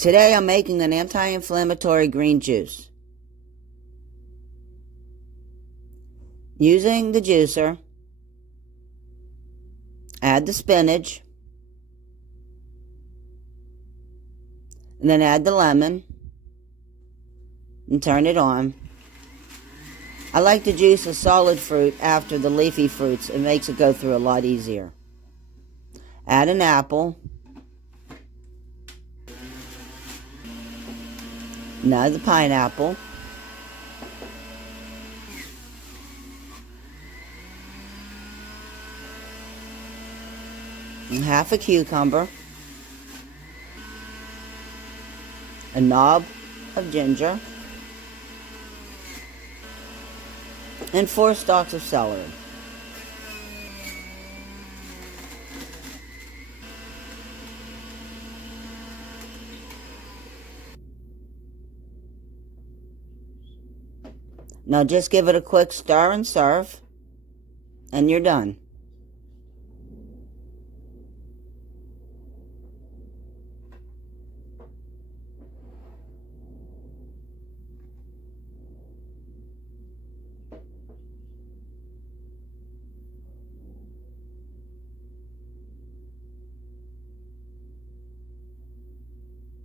Today I'm making an anti-inflammatory green juice. Using the juicer, add the spinach, and then add the lemon, and turn it on. I like to juice a solid fruit after the leafy fruits. It makes it go through a lot easier. Add an apple. Now the pineapple. And half a cucumber. A knob of ginger. And 4 stalks of celery. Now just give it a quick stir and serve, and you're done.